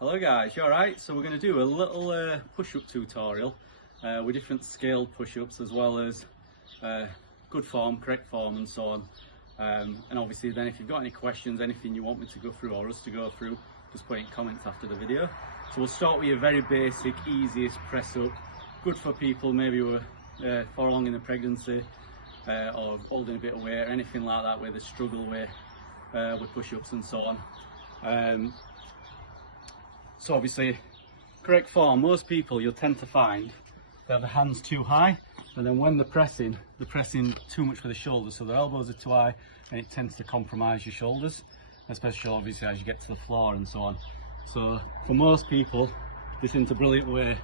Hello guys, you alright? So we're going to do a little push-up tutorial with different scaled push-ups as well as good form, correct form and so on. And obviously then if you've got any questions, anything you want me to go through or us to go through, just put in comments after the video. So we'll start with your very basic, easiest press up, good for people maybe who are far along in the pregnancy or holding a bit of weight or anything like that where they struggle with push-ups and so on. So obviously, correct form, most people you'll tend to find they have the hands too high, and then when they're pressing too much for the shoulders, so their elbows are too high and it tends to compromise your shoulders, especially obviously as you get to the floor and so on. So for most people, this isn't a brilliant way.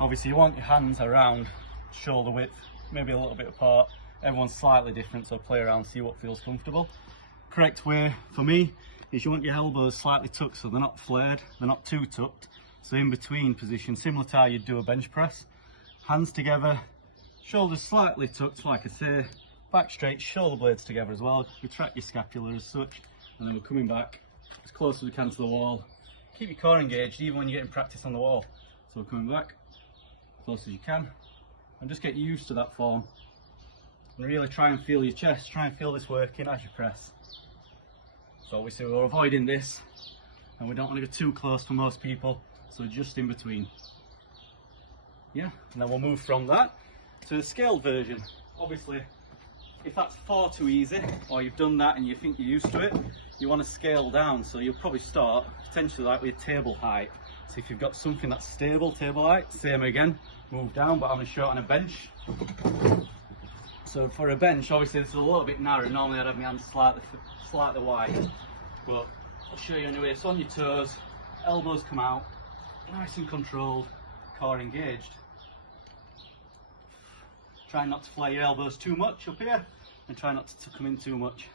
Obviously you want your hands around shoulder width, maybe a little bit apart. Everyone's slightly different, so play around, see what feels comfortable. Correct way for me is you want your elbows slightly tucked so they're not flared, they're not too tucked. So in between position, similar to how you'd do a bench press. Hands together, shoulders slightly tucked, like I say, back straight, shoulder blades together as well. Retract your scapula as such, and then we're coming back as close as we can to the wall. Keep your core engaged even when you're getting practice on the wall. So we're coming back, as close as you can, and just get used to that form. And really try and feel your chest, try and feel this working as you press. So obviously we're avoiding this, and we don't want to go too close for most people, so just in between. Yeah, and then we'll move from that to the scaled version. Obviously, if that's far too easy, or you've done that and you think you're used to it, you want to scale down. So you'll probably start potentially like with table height. So if you've got something that's stable, table height, same again, move down, but I'm going to show it on a bench. So for a bench, obviously this is a little bit narrow. Normally I'd have my hands slightly wide, but I'll show you anyway. So on your toes, elbows come out, nice and controlled, core engaged. Try not to flare your elbows too much up here, and try not to come in too much.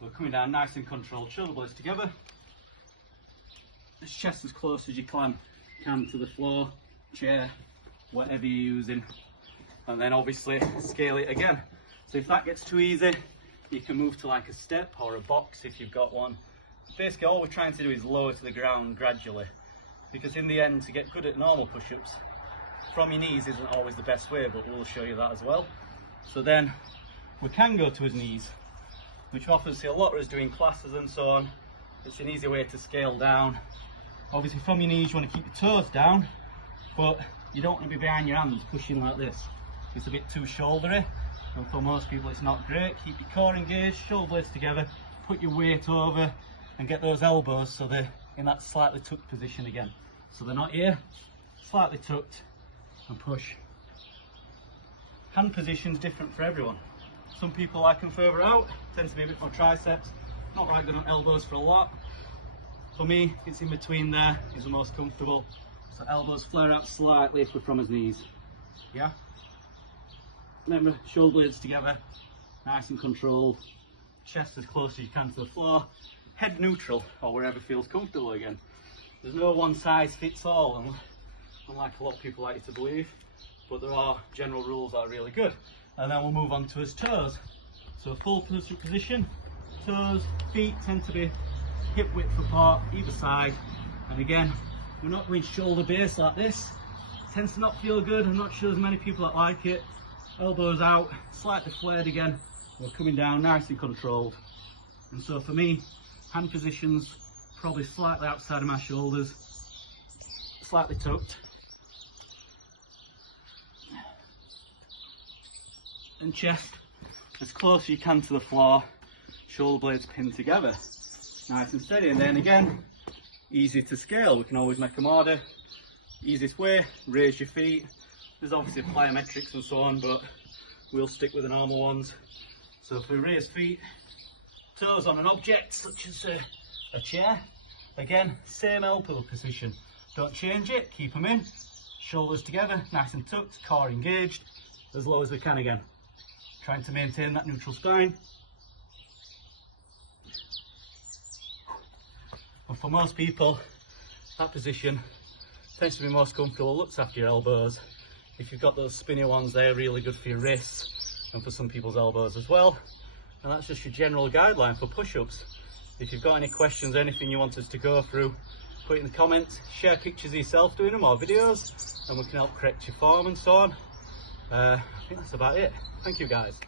So we're coming down nice and controlled, shoulder blades together. This chest as close as you can to the floor, chair, whatever you're using. And then obviously scale it again. So if that gets too easy, you can move to like a step or a box if you've got one. Basically all we're trying to do is lower to the ground gradually, because in the end to get good at normal push-ups, from your knees isn't always the best way, but we'll show you that as well. So then we can go to his knees, which often see a lot of us doing classes and so on. It's an easy way to scale down. Obviously from your knees you want to keep your toes down, but you don't want to be behind your hands pushing like this. It's a bit too shouldery, and for most people it's not great. Keep your core engaged, shoulder blades together, put your weight over and get those elbows so they're in that slightly tucked position again. So they're not here, slightly tucked, and push. Hand position's different for everyone. Some people like them further out, tends to be a bit more triceps, not like good on elbows for a lot. For me, it's in between there, is the most comfortable. So elbows flare out slightly if we're from his knees. Yeah? Remember, shoulder blades together, nice and controlled, chest as close as you can to the floor, head neutral or wherever feels comfortable again. There's no one size fits all, unlike a lot of people like you to believe, but there are general rules that are really good. And then we'll move on to his toes. So full position, toes, feet tend to be hip width apart either side, and again, we're not going shoulder base like this. It tends to not feel good. I'm not sure there's many people that like it. Elbows out, slightly flared again. We're coming down nice and controlled. And so for me, hand positions probably slightly outside of my shoulders, slightly tucked. And chest as close as you can to the floor, shoulder blades pinned together. Nice and steady, and then again, easy to scale. We can always make them harder. Easiest way, raise your feet. There's obviously plyometrics and so on, but we'll stick with the normal ones. So if we raise feet, toes on an object such as a chair, again, same elbow position. Don't change it, keep them in. Shoulders together, nice and tucked, core engaged, as low as we can again. Trying to maintain that neutral spine. And for most people, that position tends to be most comfortable, looks after your elbows. If you've got those spinny ones, they're really good for your wrists and for some people's elbows as well. And that's just your general guideline for push-ups. If you've got any questions, anything you want us to go through, put it in the comments, share pictures of yourself doing them or videos, and we can help correct your form and so on. I think that's about it. Thank you guys.